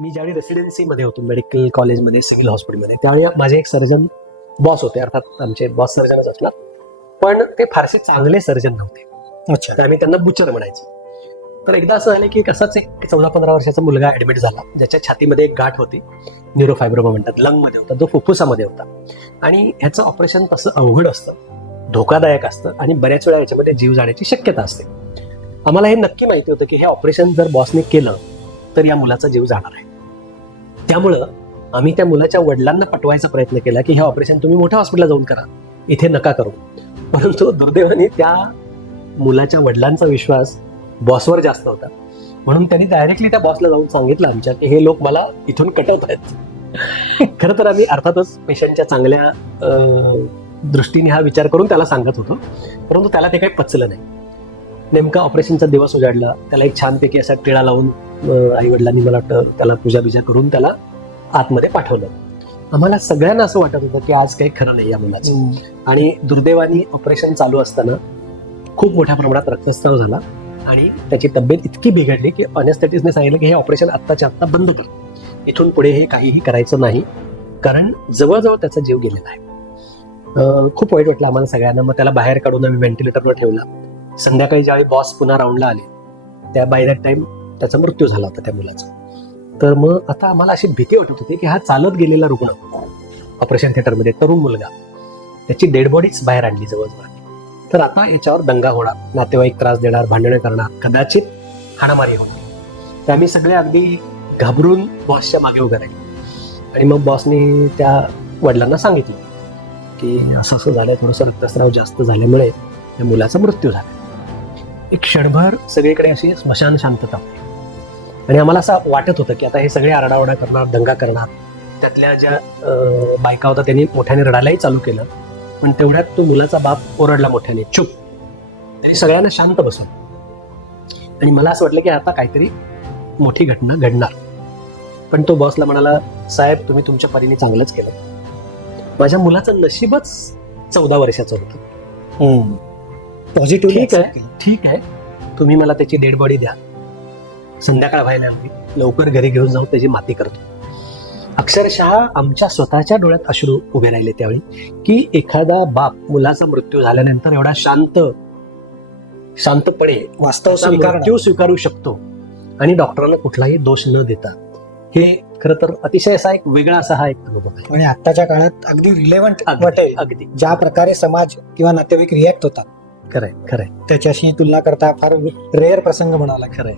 मी ज्यावेळी रेसिडेन्सीमध्ये होतो मेडिकल कॉलेजमध्ये सिव्हिल हॉस्पिटलमध्ये, त्यावेळी माझे एक सर्जन बॉस होते, अर्थात आमचे बॉस सर्जनच असणार, पण ते फारसे चांगले सर्जन नव्हते. अच्छा. तर आम्ही त्यांना बुचर म्हणायचो. तर एकदा असं झालं की कसाच एक 14-15 वर्षाचा मुलगा ऍडमिट झाला, ज्याच्या छातीमध्ये एक गाठ होती, न्यूरोफायब्रोमा म्हणतात, लंगमध्ये होता, जो फुफ्फुसामध्ये होता. आणि ह्याचं ऑपरेशन तसं अवघड असतं, धोकादायक असतं आणि बऱ्याच वेळा याच्यामध्ये जीव जाण्याची शक्यता असते. आम्हाला हे नक्की माहिती होतं की हे ऑपरेशन जर बॉसने केलं तर या मुलाचा जीव जाणार आहे. त्यामुळं आम्ही त्या मुलाच्या वडिलांना पटवायचा प्रयत्न केला की हे ऑपरेशन तुम्ही मोठ्या हॉस्पिटलला जाऊन करा, इथे नका करू. परंतु दुर्दैवाने त्या मुलाच्या वडिलांचा विश्वास बॉसवर जास्त होता, म्हणून त्यांनी डायरेक्टली त्या बॉसला जाऊन सांगितलं आमच्या की हे लोक मला इथून कटवत आहेत. खरं तर आम्ही अर्थातच पेशंटच्या चांगल्या दृष्टीने हा विचार करून त्याला सांगत होतो, परंतु त्याला ते काही पचलं नाही. नेमका ऑपरेशनचा दिवस उजाडला, त्याला एक छानपैकी असा टिळा लावून आई वडिलांनी मला वाटतं त्याला पूजा बिजा करून त्याला आतमध्ये पाठवलं. आम्हाला सगळ्यांना असं वाटत होतं की आज काही खरं नाही या मुलाचं. आणि दुर्दैवाने ऑपरेशन चालू असताना खूप मोठ्या प्रमाणात रक्तस्राव झाला आणि त्याची तब्येत इतकी बिघडली की अनेस्थेटिस्टने सांगितलं की हे ऑपरेशन आत्ताच्या आत्ता बंद कर, इथून पुढे हे काहीही करायचं नाही, कारण जवळजवळ त्याचा जीव गेलेला आहे. खूप वाईट वाटलं आम्हाला सगळ्यांना. मग त्याला बाहेर काढून आम्ही व्हेंटिलेटरवर ठेवला. संध्याकाळी ज्यावेळी बॉस पुन्हा राऊंडला आले, त्या बाय दॅट टाइम त्याचा मृत्यू झाला होता त्या मुलाचा. तर मग आता आम्हाला अशी भीती वाटत होती की हा चालत गेलेला रुग्ण ऑपरेशन थिएटरमध्ये, तरुण मुलगा, त्याची डेड बॉडीच बाहेर आणली जवळजवळ. तर आता याच्यावर दंगा होणार, नातेवाईक त्रास देणार, भांडणे करणार, कदाचित हाणामारी होणार. तर आम्ही सगळे अगदी घाबरून बॉसच्या मागे उभे राहिले. आणि मग बॉसने त्या वडिलांना सांगितलं की असं असं झालंय, थोडंसं रक्तस्राव जास्त झाल्यामुळे या मुलाचा मृत्यू झाला. एक क्षणभर सगळीकडे अशी स्मशान शांतता होती आणि आम्हाला असं वाटत होतं की आता हे सगळे आरडाओरडा करणार, दंगा करणार. त्यातल्या ज्या बायका होता त्यांनी मोठ्याने रडायलाही चालू केलं, पण तेवढ्यात तो मुलाचा बाप ओरडला मोठ्याने, चुप. तरी सगळ्यांना शांत बसवलं आणि मला असं वाटलं की आता काहीतरी मोठी घटना घडणार. पण तो बॉसला म्हणाला, साहेब तुम्ही तुमच्या परीने चांगलंच केलं, माझ्या मुलाचं नशीबच 14 वर्षाचं होतं. पॉझिटिव्ह. ठीक आहे, तुम्ही मला त्याची डेड बॉडी द्या, संध्याकाळ व्हायला आम्ही लवकर घरी घेऊन जाऊन त्याची माती करतो. अक्षरशः आमच्या स्वतःच्या डोळ्यात अश्रू उभे राहिले त्यावेळी की एखादा बाप मुलाचा मृत्यू झाल्यानंतर एवढा शांतपणे वास्तव मृत्यू स्वीकारू शकतो आणि डॉक्टरांना कुठलाही दोष न देता. हे खरं तर अतिशय असा एक वेगळा असा हा एक अनुभव आहे आणि आत्ताच्या काळात अगदी रिलेव्हंट वाटेल. अगदी ज्या प्रकारे समाज किंवा नातेवाईक रिॲक्ट होतात खरंय त्याच्याशी तुलना करता फार रेअर प्रसंग म्हणावा लागेल. खरंय.